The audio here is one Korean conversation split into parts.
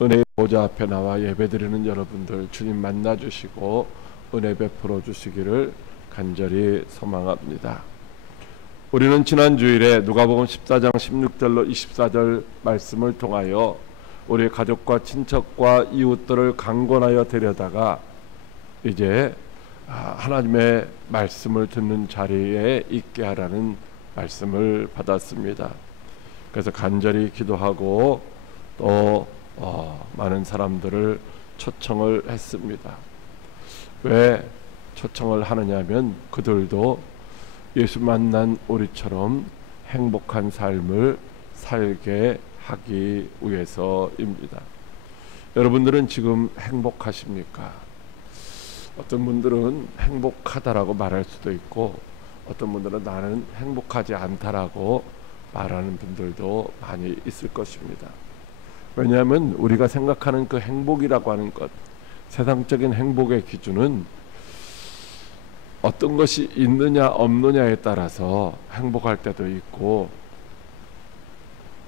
은혜의 보좌 앞에 나와 예배드리는 여러분들 주님 만나주시고 은혜 베풀어 주시기를 간절히 소망합니다. 우리는 지난 주일에 누가복음 14장 16절로 24절 말씀을 통하여 우리 가족과 친척과 이웃들을 강권하여 데려다가 이제 하나님의 말씀을 듣는 자리에 있게 하라는 말씀을 받았습니다. 그래서 간절히 기도하고 또 많은 사람들을 초청을 했습니다. 왜 초청을 하느냐면 그들도 예수 만난 우리처럼 행복한 삶을 살게 하기 위해서입니다. 여러분들은 지금 행복하십니까? 어떤 분들은 행복하다라고 말할 수도 있고 어떤 분들은 나는 행복하지 않다라고 말하는 분들도 많이 있을 것입니다. 왜냐하면 우리가 생각하는 그 행복이라고 하는 것, 세상적인 행복의 기준은 어떤 것이 있느냐 없느냐에 따라서 행복할 때도 있고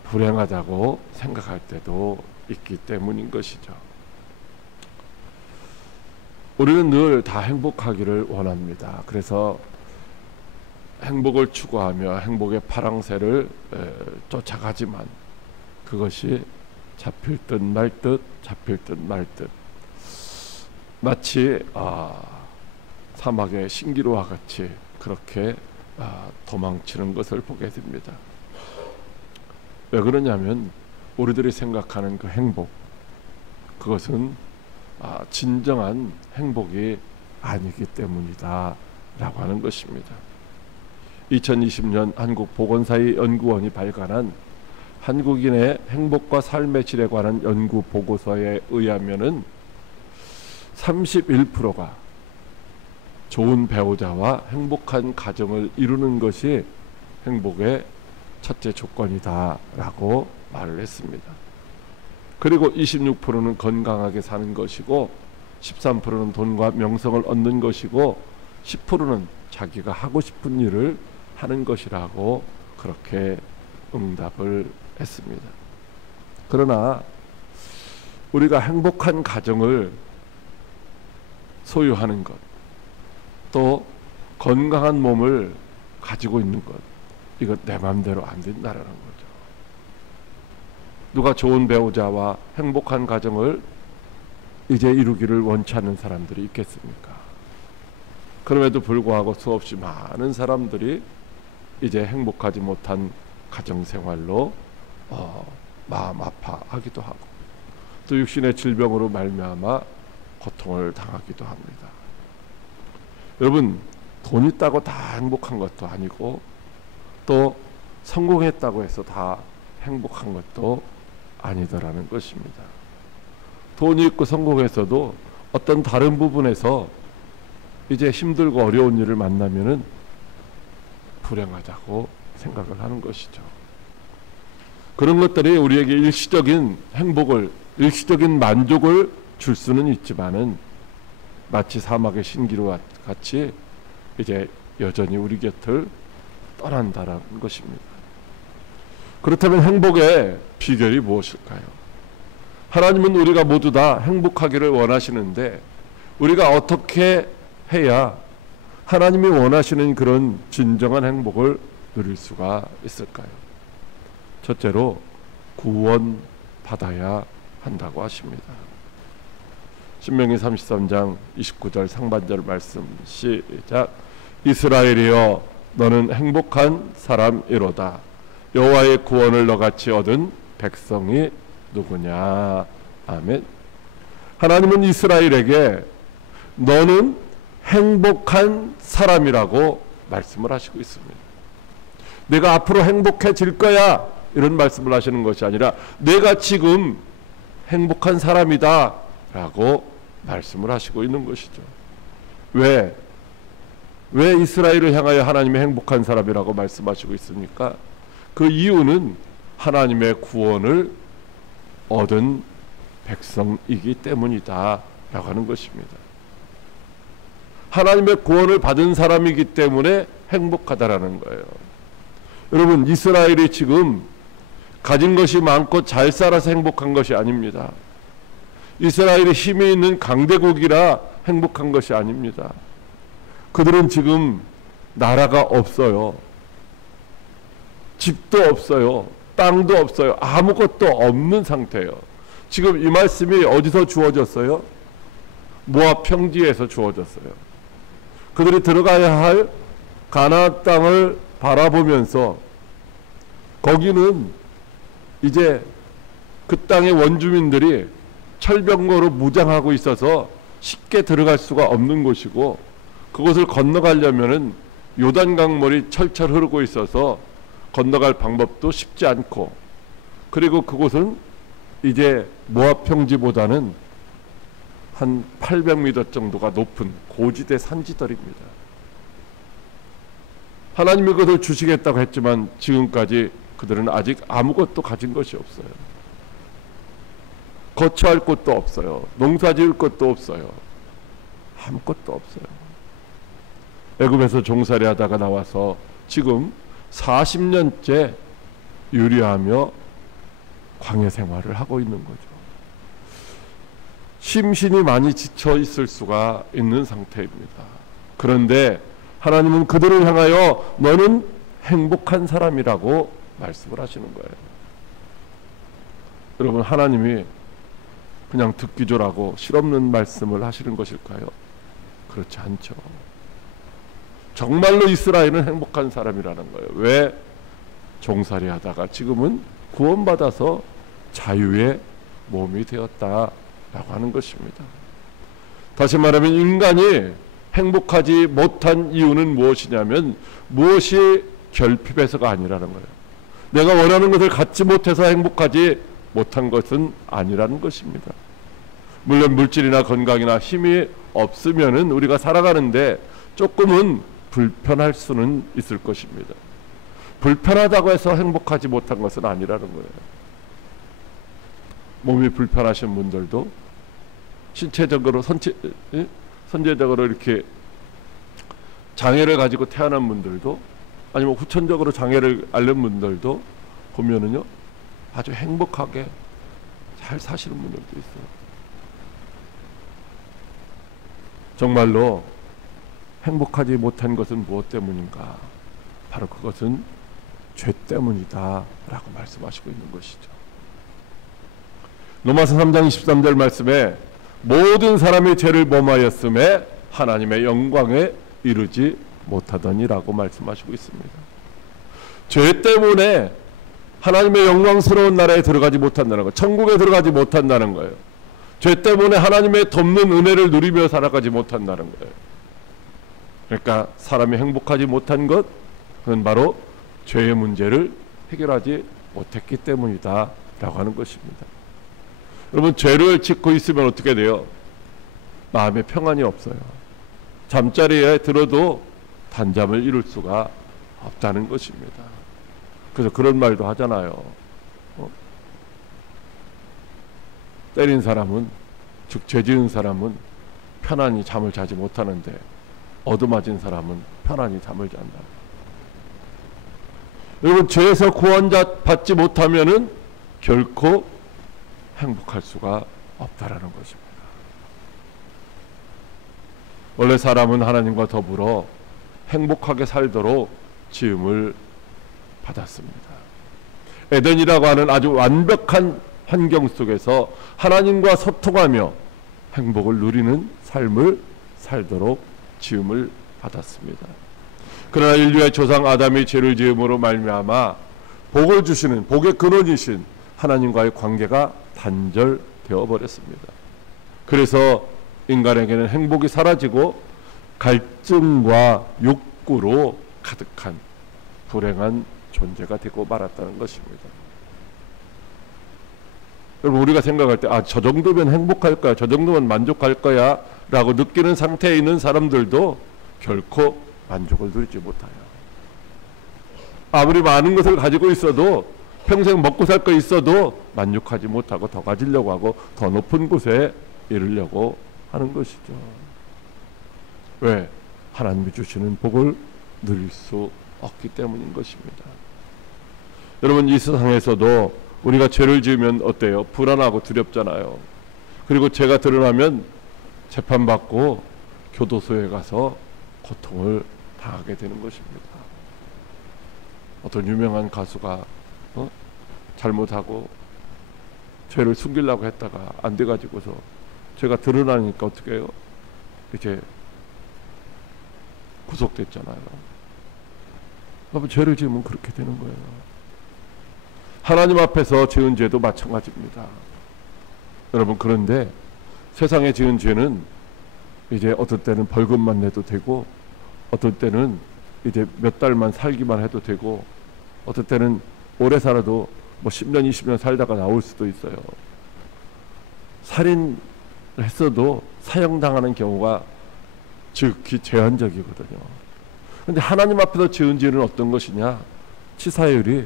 불행하다고 생각할 때도 있기 때문인 것이죠. 우리는 늘 다 행복하기를 원합니다. 그래서 행복을 추구하며 행복의 파랑새를 쫓아가지만 그것이 잡힐 듯 말 듯 잡힐 듯 말 듯 마치 사막의 신기루와 같이 그렇게 도망치는 것을 보게 됩니다. 왜 그러냐면 우리들이 생각하는 그 행복, 그것은 진정한 행복이 아니기 때문이다 라고 하는 것입니다. 2020년 한국보건사회연구원이 발간한 한국인의 행복과 삶의 질에 관한 연구 보고서에 의하면은 31%가 좋은 배우자와 행복한 가정을 이루는 것이 행복의 첫째 조건이다 라고 말을 했습니다. 그리고 26%는 건강하게 사는 것이고 13%는 돈과 명성을 얻는 것이고 10%는 자기가 하고 싶은 일을 하는 것이라고 그렇게 응답을 했습니다. 그러나 우리가 행복한 가정을 소유하는 것, 또 건강한 몸을 가지고 있는 것, 이거 내 마음대로 안 된다라는 거죠. 누가 좋은 배우자와 행복한 가정을 이제 이루기를 원치 않는 사람들이 있겠습니까? 그럼에도 불구하고 수없이 많은 사람들이 이제 행복하지 못한 가정생활로 마음 아파하기도 하고 또 육신의 질병으로 말미암아 고통을 당하기도 합니다. 여러분, 돈 있다고 다 행복한 것도 아니고 또 성공했다고 해서 다 행복한 것도 아니더라는 것입니다. 돈이 있고 성공해서도 어떤 다른 부분에서 이제 힘들고 어려운 일을 만나면은 불행하다고 생각을 하는 것이죠. 그런 것들이 우리에게 일시적인 행복을, 일시적인 만족을 줄 수는 있지만은 마치 사막의 신기루와 같이 이제 여전히 우리 곁을 떠난다라는 것입니다. 그렇다면 행복의 비결이 무엇일까요? 하나님은 우리가 모두 다 행복하기를 원하시는데 우리가 어떻게 해야 하나님이 원하시는 그런 진정한 행복을 누릴 수가 있을까요? 첫째로 구원받아야 한다고 하십니다. 신명기 33장 29절 상반절 말씀 시작. 이스라엘이여 너는 행복한 사람이로다. 여호와의 구원을 너같이 얻은 백성이 누구냐. 아멘. 하나님은 이스라엘에게 너는 행복한 사람이라고 말씀을 하시고 있습니다. 내가 앞으로 행복해질 거야 이런 말씀을 하시는 것이 아니라 내가 지금 행복한 사람이다 라고 말씀을 하시고 있는 것이죠. 왜 이스라엘을 향하여 하나님의 행복한 사람이라고 말씀하시고 있습니까? 그 이유는 하나님의 구원을 얻은 백성이기 때문이다 라고 하는 것입니다. 하나님의 구원을 받은 사람이기 때문에 행복하다라는 거예요. 여러분, 이스라엘이 지금 가진 것이 많고 잘 살아서 행복한 것이 아닙니다. 이스라엘이 힘이 있는 강대국이라 행복한 것이 아닙니다. 그들은 지금 나라가 없어요. 집도 없어요. 땅도 없어요. 아무것도 없는 상태예요. 지금 이 말씀이 어디서 주어졌어요? 모압 평지에서 주어졌어요. 그들이 들어가야 할 가나안 땅을 바라보면서 거기는 이제 그 땅의 원주민들이 철병거로 무장하고 있어서 쉽게 들어갈 수가 없는 곳이고, 그곳을 건너가려면은 요단강물이 철철 흐르고 있어서 건너갈 방법도 쉽지 않고, 그리고 그곳은 이제 모압 평지보다는 한 800m 정도가 높은 고지대 산지들입니다. 하나님이 그것을 주시겠다고 했지만 지금까지 그들은 아직 아무것도 가진 것이 없어요. 거처할 곳도 없어요. 농사 지을 것도 없어요. 아무것도 없어요. 애굽에서 종살이 하다가 나와서 지금 40년째 유리하며 광야 생활을 하고 있는 거죠. 심신이 많이 지쳐 있을 수가 있는 상태입니다. 그런데 하나님은 그들을 향하여 너는 행복한 사람이라고 말씀을 하시는 거예요. 여러분, 하나님이 그냥 듣기조라고 실없는 말씀을 하시는 것일까요? 그렇지 않죠. 정말로 이스라엘은 행복한 사람이라는 거예요. 왜? 종살이 하다가 지금은 구원받아서 자유의 몸이 되었다라고 하는 것입니다. 다시 말하면 인간이 행복하지 못한 이유는 무엇이냐면 무엇이 결핍해서가 아니라는 거예요. 내가 원하는 것을 갖지 못해서 행복하지 못한 것은 아니라는 것입니다. 물론 물질이나 건강이나 힘이 없으면은 우리가 살아가는데 조금은 불편할 수는 있을 것입니다. 불편하다고 해서 행복하지 못한 것은 아니라는 거예요. 몸이 불편하신 분들도 신체적으로 선제적으로 이렇게 장애를 가지고 태어난 분들도, 아니면 후천적으로 장애를 앓는 분들도 보면은요 아주 행복하게 잘 사시는 분들도 있어요. 정말로 행복하지 못한 것은 무엇 때문인가? 바로 그것은 죄 때문이다 라고 말씀하시고 있는 것이죠. 로마서 3장 23절 말씀에 모든 사람이 죄를 범하였음에 하나님의 영광에 이르지 못하더니라고 말씀하시고 있습니다. 죄 때문에 하나님의 영광스러운 나라에 들어가지 못한다는 것, 천국에 들어가지 못한다는 거예요. 죄 때문에 하나님의 돕는 은혜를 누리며 살아가지 못한다는 거예요. 그러니까 사람이 행복하지 못한 것, 그건 바로 죄의 문제를 해결하지 못했기 때문이다 라고 하는 것입니다. 여러분, 죄를 짓고 있으면 어떻게 돼요? 마음에 평안이 없어요. 잠자리에 들어도 단잠을 이룰 수가 없다는 것입니다. 그래서 그런 말도 하잖아요. 때린 사람은, 즉 죄 지은 사람은 편안히 잠을 자지 못하는데 얻어맞은 사람은 편안히 잠을 잔다. 여러분, 죄에서 구원받지 못하면은 결코 행복할 수가 없다라는 것입니다. 원래 사람은 하나님과 더불어 행복하게 살도록 지음을 받았습니다. 에덴이라고 하는 아주 완벽한 환경 속에서 하나님과 소통하며 행복을 누리는 삶을 살도록 지음을 받았습니다. 그러나 인류의 조상 아담이 죄를 지음으로 말미암아 복을 주시는, 복의 근원이신 하나님과의 관계가 단절되어 버렸습니다. 그래서 인간에게는 행복이 사라지고 갈증과 욕구로 가득한 불행한 존재가 되고 말았다는 것입니다. 여러분, 우리가 생각할 때 저 정도면 행복할 거야, 저 정도면 만족할 거야 라고 느끼는 상태에 있는 사람들도 결코 만족을 누리지 못해요. 아무리 많은 것을 가지고 있어도, 평생 먹고 살 거 있어도 만족하지 못하고 더 가지려고 하고 더 높은 곳에 이르려고 하는 것이죠. 왜? 하나님이 주시는 복을 누릴 수 없기 때문인 것입니다. 여러분, 이 세상에서도 우리가 죄를 지으면 어때요? 불안하고 두렵잖아요. 그리고 죄가 드러나면 재판받고 교도소에 가서 고통을 당하게 되는 것입니다. 어떤 유명한 가수가 잘못하고 죄를 숨기려고 했다가 안 돼가지고서 죄가 드러나니까 어떻게 해요? 이제 구속됐잖아요. 여러분, 죄를 지으면 그렇게 되는 거예요. 하나님 앞에서 지은 죄도 마찬가지입니다. 여러분, 그런데 세상에 지은 죄는 이제 어떤 때는 벌금만 내도 되고, 어떤 때는 이제 몇 달만 살기만 해도 되고, 어떤 때는 오래 살아도 뭐 10년, 20년 살다가 나올 수도 있어요. 살인을 했어도 사형당하는 경우가 즉히 제한적이거든요. 그런데 하나님 앞에서 지은 죄는 어떤 것이냐? 치사율이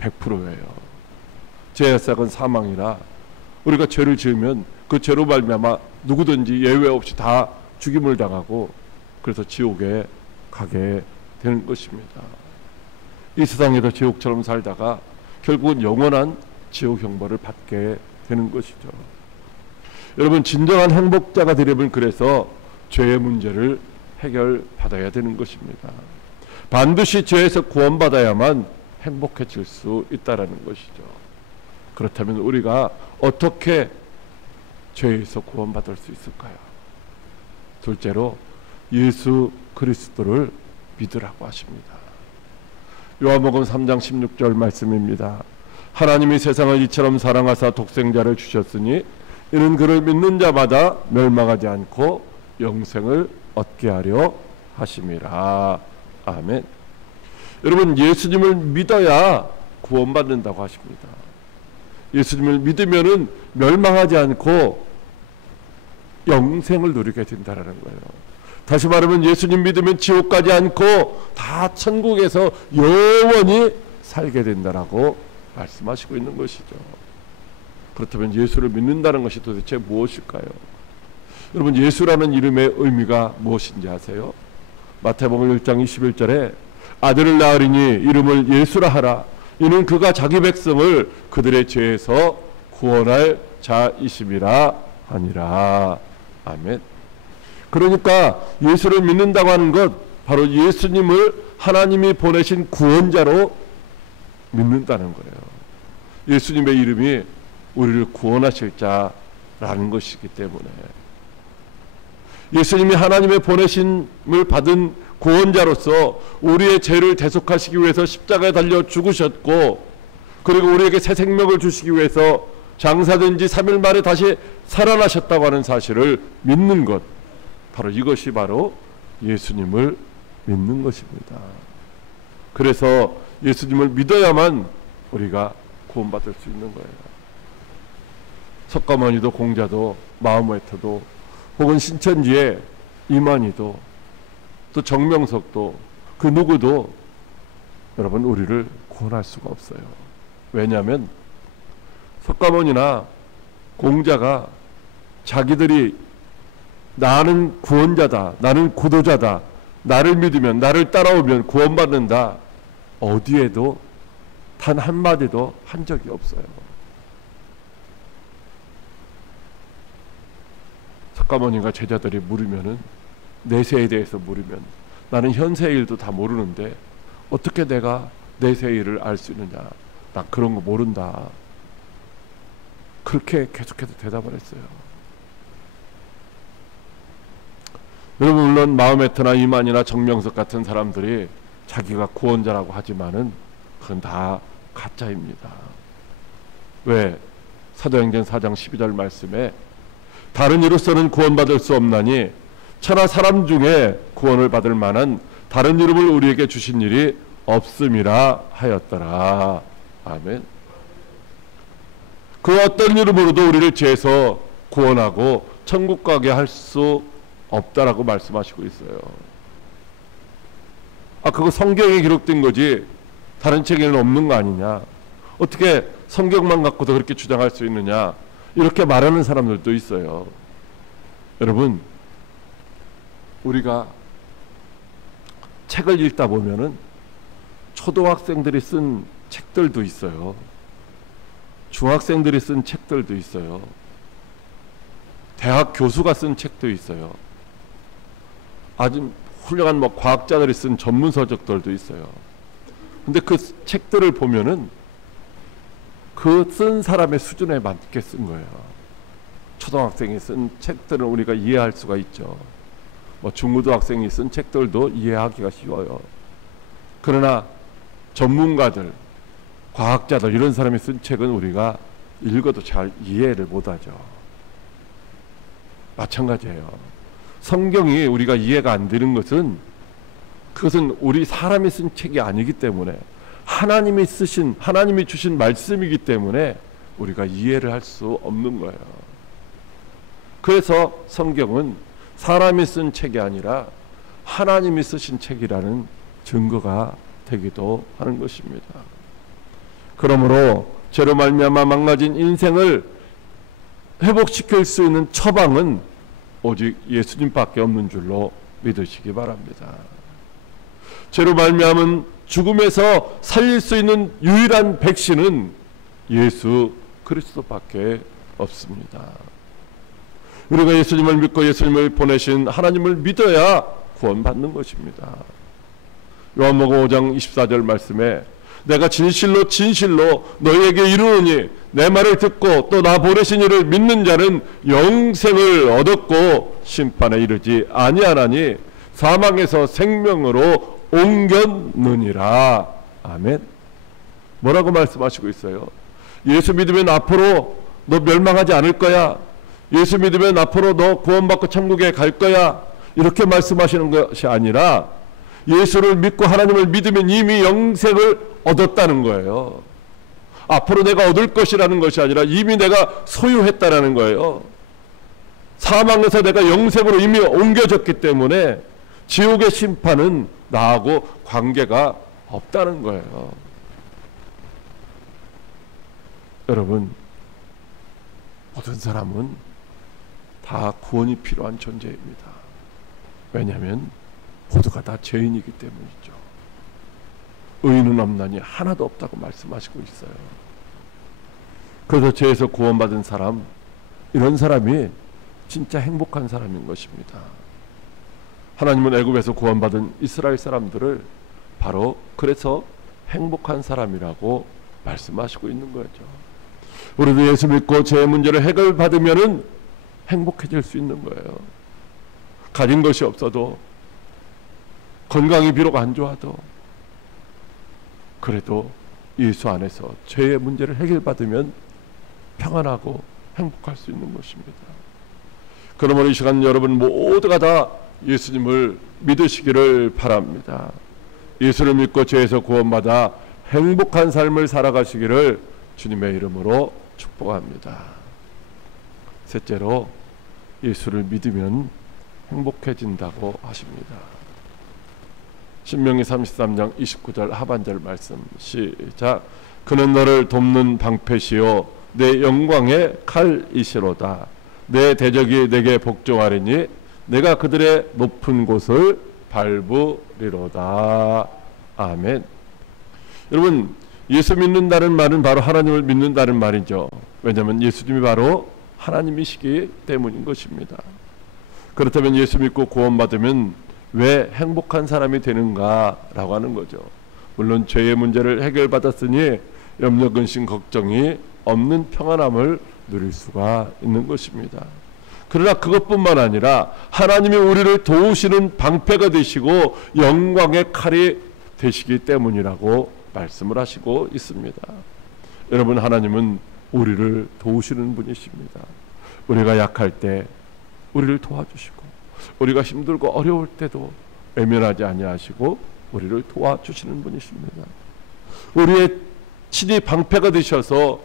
100%예요. 죄의 삭은 사망이라 우리가 죄를 지으면 그 죄로 말미암아 누구든지 예외 없이 다 죽임을 당하고 그래서 지옥에 가게 되는 것입니다. 이 세상에서 지옥처럼 살다가 결국은 영원한 지옥 형벌을 받게 되는 것이죠. 여러분, 진정한 행복자가 되려면 그래서 죄의 문제를 해결받아야 되는 것입니다. 반드시 죄에서 구원받아야만 행복해질 수 있다라는 것이죠. 그렇다면 우리가 어떻게 죄에서 구원받을 수 있을까요? 둘째로 예수 그리스도를 믿으라고 하십니다. 요한복음 3장 16절 말씀입니다. 하나님이 세상을 이처럼 사랑하사 독생자를 주셨으니 이는 그를 믿는 자마다 멸망하지 않고 영생을 얻게 하려 하심이라. 아멘. 여러분, 예수님을 믿어야 구원받는다고 하십니다. 예수님을 믿으면은 멸망하지 않고 영생을 누리게 된다라는 거예요. 다시 말하면 예수님 믿으면 지옥 가지 않고 다 천국에서 영원히 살게 된다라고 말씀하시고 있는 것이죠. 그렇다면 예수를 믿는다는 것이 도대체 무엇일까요? 여러분, 예수라는 이름의 의미가 무엇인지 아세요? 마태복음 1장 21절에 아들을 낳으리니 이름을 예수라 하라. 이는 그가 자기 백성을 그들의 죄에서 구원할 자이심이라 하니라. 아멘. 그러니까 예수를 믿는다고 하는 것, 바로 예수님을 하나님이 보내신 구원자로 믿는다는 거예요. 예수님의 이름이 우리를 구원하실 자라는 것이기 때문에 예수님이 하나님의 보내심을 받은 구원자로서 우리의 죄를 대속하시기 위해서 십자가에 달려 죽으셨고, 그리고 우리에게 새 생명을 주시기 위해서 장사된 지 3일 만에 다시 살아나셨다고 하는 사실을 믿는 것, 바로 이것이 바로 예수님을 믿는 것입니다. 그래서 예수님을 믿어야만 우리가 구원받을 수 있는 거예요. 석가모니도 공자도 마음웨터도 혹은 신천지의 이만희도 또 정명석도 그 누구도 여러분 우리를 구원할 수가 없어요. 왜냐하면 석가모니나 공자가 자기들이 나는 구원자다, 나는 구도자다, 나를 믿으면, 나를 따라오면 구원받는다, 어디에도 단 한마디도 한 적이 없어요. 석가모니가 제자들이 물으면은, 내세에 대해서 물으면 나는 현세 일도 다 모르는데 어떻게 내가 내세 일을 알 수 있느냐, 나 그런 거 모른다, 그렇게 계속해서 대답을 했어요. 여러분, 물론 마음웨터나 이만희나 정명석 같은 사람들이 자기가 구원자라고 하지만은 그건 다 가짜입니다. 왜? 사도행전 4장 12절 말씀에 다른 이로서는 구원받을 수 없나니 천하 사람 중에 구원을 받을 만한 다른 이름을 우리에게 주신 일이 없음이라 하였더라. 아멘. 그 어떤 이름으로도 우리를 죄에서 구원하고 천국 가게 할 수 없다라고 말씀하시고 있어요. 그거 성경에 기록된 거지 다른 책에는 없는 거 아니냐, 어떻게 성경만 갖고도 그렇게 주장할 수 있느냐, 이렇게 말하는 사람들도 있어요. 여러분, 우리가 책을 읽다 보면은 초등학생들이 쓴 책들도 있어요. 중학생들이 쓴 책들도 있어요. 대학 교수가 쓴 책도 있어요. 아주 훌륭한 과학자들이 쓴 전문 서적들도 있어요. 근데 그 책들을 보면은 그 쓴 사람의 수준에 맞게 쓴 거예요. 초등학생이 쓴 책들은 우리가 이해할 수가 있죠. 중고등학생이 쓴 책들도 이해하기가 쉬워요. 그러나 전문가들, 과학자들 이런 사람이 쓴 책은 우리가 읽어도 잘 이해를 못하죠. 마찬가지예요. 성경이 우리가 이해가 안 되는 것은 그것은 우리 사람이 쓴 책이 아니기 때문에 하나님이 주신 말씀이기 때문에 우리가 이해를 할 수 없는 거예요. 그래서 성경은 사람이 쓴 책이 아니라 하나님이 쓰신 책이라는 증거가 되기도 하는 것입니다. 그러므로 죄로 말미암아 망가진 인생을 회복시킬 수 있는 처방은 오직 예수님밖에 없는 줄로 믿으시기 바랍니다. 죄로 말미암은 죽음에서 살릴 수 있는 유일한 백신은 예수 그리스도밖에 없습니다. 우리가 예수님을 믿고 예수님을 보내신 하나님을 믿어야 구원받는 것입니다. 요한복음 5장 24절 말씀에 내가 진실로 너희에게 이르노니 내 말을 듣고 또 나 보내신 이를 믿는 자는 영생을 얻었고 심판에 이르지 아니하나니 사망에서 생명으로 옮겼느니라. 아멘. 뭐라고 말씀하시고 있어요? 예수 믿으면 앞으로 너 멸망하지 않을 거야. 예수 믿으면 앞으로 너 구원받고 천국에 갈 거야. 이렇게 말씀하시는 것이 아니라 예수를 믿고 하나님을 믿으면 이미 영생을 얻었다는 거예요. 앞으로 내가 얻을 것이라는 것이 아니라 이미 내가 소유했다라는 거예요. 사망에서 내가 영생으로 이미 옮겨졌기 때문에 지옥의 심판은 나하고 관계가 없다는 거예요. 여러분, 모든 사람은 다 구원이 필요한 존재입니다. 왜냐하면 모두가 다 죄인이기 때문이죠. 의인은 없나니 하나도 없다고 말씀하시고 있어요. 그래서 죄에서 구원받은 사람, 이런 사람이 진짜 행복한 사람인 것입니다. 하나님은 애굽에서 구원받은 이스라엘 사람들을 바로 그래서 행복한 사람이라고 말씀하시고 있는 거죠. 우리도 예수 믿고 죄의 문제를 해결받으면은 행복해질 수 있는 거예요. 가진 것이 없어도, 건강이 비록 안 좋아도, 그래도 예수 안에서 죄의 문제를 해결받으면 평안하고 행복할 수 있는 것입니다. 그러므로 이 시간 여러분 모두가 다 예수님을 믿으시기를 바랍니다. 예수를 믿고 죄에서 구원받아 행복한 삶을 살아가시기를 주님의 이름으로 축복합니다. 셋째로, 예수를 믿으면 행복해진다고 하십니다. 신명기 33장 29절 하반절 말씀 시작. 그는 너를 돕는 방패시요 내 영광의 칼이시로다. 내 대적이 내게 복종하리니 내가 그들의 높은 곳을 밟으리로다. 아멘. 여러분, 예수 믿는다는 말은 바로 하나님을 믿는다는 말이죠. 왜냐하면 예수님이 바로 하나님이시기 때문인 것입니다. 그렇다면 예수 믿고 구원받으면 왜 행복한 사람이 되는가라고 하는 거죠. 물론 죄의 문제를 해결받았으니 염려, 근심, 걱정이 없는 평안함을 누릴 수가 있는 것입니다. 그러나 그것뿐만 아니라 하나님이 우리를 도우시는 방패가 되시고 영광의 칼이 되시기 때문이라고 말씀을 하시고 있습니다. 여러분, 하나님은 우리를 도우시는 분이십니다. 우리가 약할 때 우리를 도와주시고, 우리가 힘들고 어려울 때도 외면하지 아니하시고 우리를 도와주시는 분이십니다. 우리의 친히 방패가 되셔서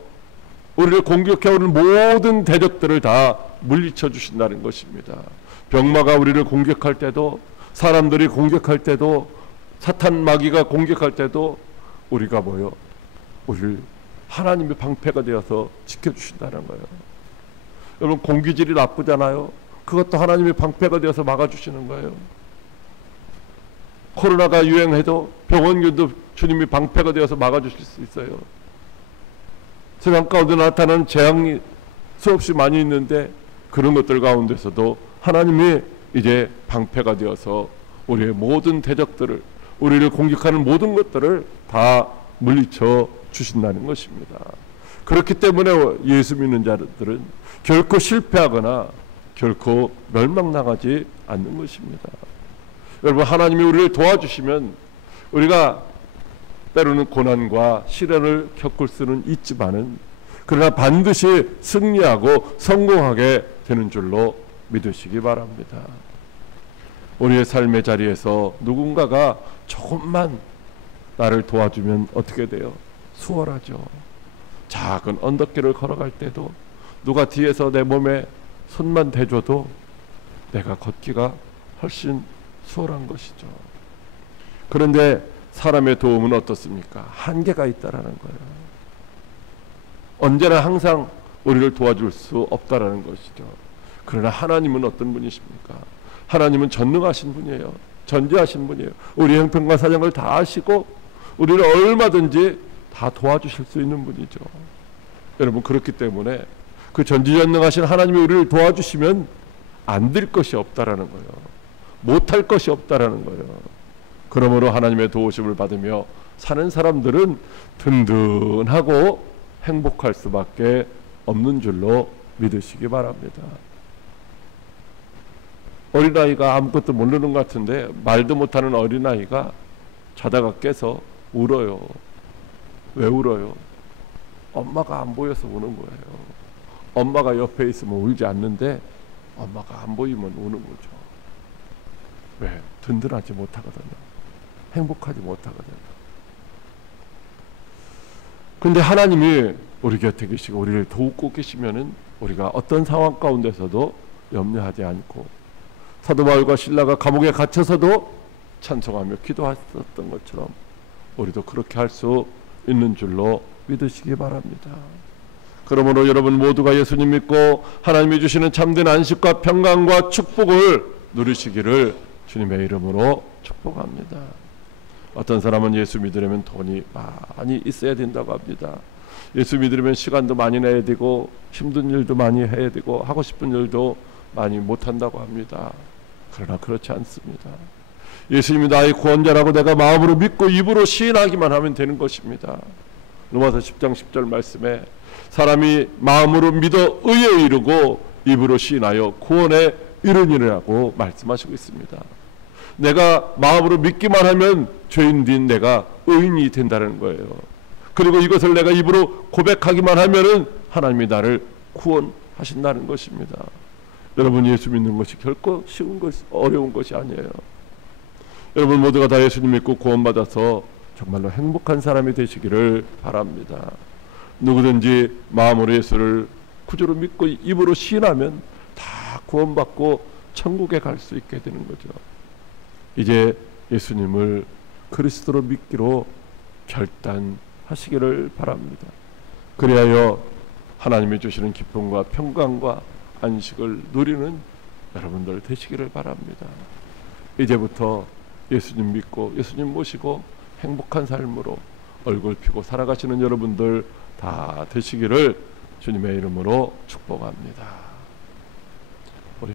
우리를 공격해오는 모든 대적들을 다 물리쳐 주신다는 것입니다. 병마가 우리를 공격할 때도, 사람들이 공격할 때도, 사탄 마귀가 공격할 때도 우리가 우리를 하나님의 방패가 되어서 지켜주신다는 거예요. 여러분, 공기질이 나쁘잖아요. 그것도 하나님의 방패가 되어서 막아주시는 거예요. 코로나가 유행해도 병원균도 주님이 방패가 되어서 막아주실 수 있어요. 세상 가운데 나타나는 재앙이 수없이 많이 있는데 그런 것들 가운데서도 하나님이 이제 방패가 되어서 우리의 모든 대적들을, 우리를 공격하는 모든 것들을 다 물리쳐 주신다는 것입니다. 그렇기 때문에 예수 믿는 자들은 결코 실패하거나 결코 멸망당하지 않는 것입니다. 여러분, 하나님이 우리를 도와주시면 우리가 때로는 고난과 시련을 겪을 수는 있지만은 그러나 반드시 승리하고 성공하게 되는 줄로 믿으시기 바랍니다. 우리의 삶의 자리에서 누군가가 조금만 나를 도와주면 어떻게 돼요? 수월하죠. 작은 언덕길을 걸어갈 때도 누가 뒤에서 내 몸에 손만 대줘도 내가 걷기가 훨씬 수월한 것이죠. 그런데 사람의 도움은 어떻습니까? 한계가 있다라는 거예요. 언제나 항상 우리를 도와줄 수 없다라는 것이죠. 그러나 하나님은 어떤 분이십니까? 하나님은 전능하신 분이에요. 전지하신 분이에요. 우리 형편과 사정을 다 아시고 우리를 얼마든지 다 도와주실 수 있는 분이죠. 여러분, 그렇기 때문에 그 전지전능하신 하나님이 우리를 도와주시면 안 될 것이 없다라는 거예요. 못할 것이 없다라는 거예요. 그러므로 하나님의 도우심을 받으며 사는 사람들은 든든하고 행복할 수밖에 없는 줄로 믿으시기 바랍니다. 어린아이가 아무것도 모르는 것 같은데 말도 못하는 어린아이가 자다가 깨서 울어요. 왜 울어요? 엄마가 안 보여서 우는 거예요. 엄마가 옆에 있으면 울지 않는데 엄마가 안 보이면 우는 거죠. 왜? 든든하지 못하거든요. 행복하지 못하거든요. 근데 하나님이 우리 곁에 계시고 우리를 돕고 계시면은 우리가 어떤 상황 가운데서도 염려하지 않고, 사도 바울과 실라가 감옥에 갇혀서도 찬송하며 기도하셨던 것처럼 우리도 그렇게 할 수 있는 줄로 믿으시기 바랍니다. 그러므로 여러분 모두가 예수님 믿고 하나님이 주시는 참된 안식과 평강과 축복을 누리시기를 주님의 이름으로 축복합니다. 어떤 사람은 예수 믿으려면 돈이 많이 있어야 된다고 합니다. 예수 믿으려면 시간도 많이 내야 되고 힘든 일도 많이 해야 되고 하고 싶은 일도 많이 못한다고 합니다. 그러나 그렇지 않습니다. 예수님이 나의 구원자라고 내가 마음으로 믿고 입으로 시인하기만 하면 되는 것입니다. 로마서 10장 10절 말씀에 사람이 마음으로 믿어 의에 이르고 입으로 시인하여 구원에 이르니라고 말씀하시고 있습니다. 내가 마음으로 믿기만 하면 죄인인 내가 의인이 된다는 거예요. 그리고 이것을 내가 입으로 고백하기만 하면은 하나님이 나를 구원하신다는 것입니다. 여러분, 예수 믿는 것이 결코 쉬운 것이 어려운 것이 아니에요. 여러분 모두가 다 예수님 믿고 구원받아서 정말로 행복한 사람이 되시기를 바랍니다. 누구든지 마음으로 예수를 구주로 믿고 입으로 시인하면 다 구원받고 천국에 갈 수 있게 되는 거죠. 이제 예수님을 그리스도로 믿기로 결단하시기를 바랍니다. 그리하여 하나님이 주시는 기쁨과 평강과 안식을 누리는 여러분들 되시기를 바랍니다. 이제부터 예수님 믿고 예수님 모시고 행복한 삶으로 얼굴 펴고 살아가시는 여러분들 다 되시기를 주님의 이름으로 축복합니다.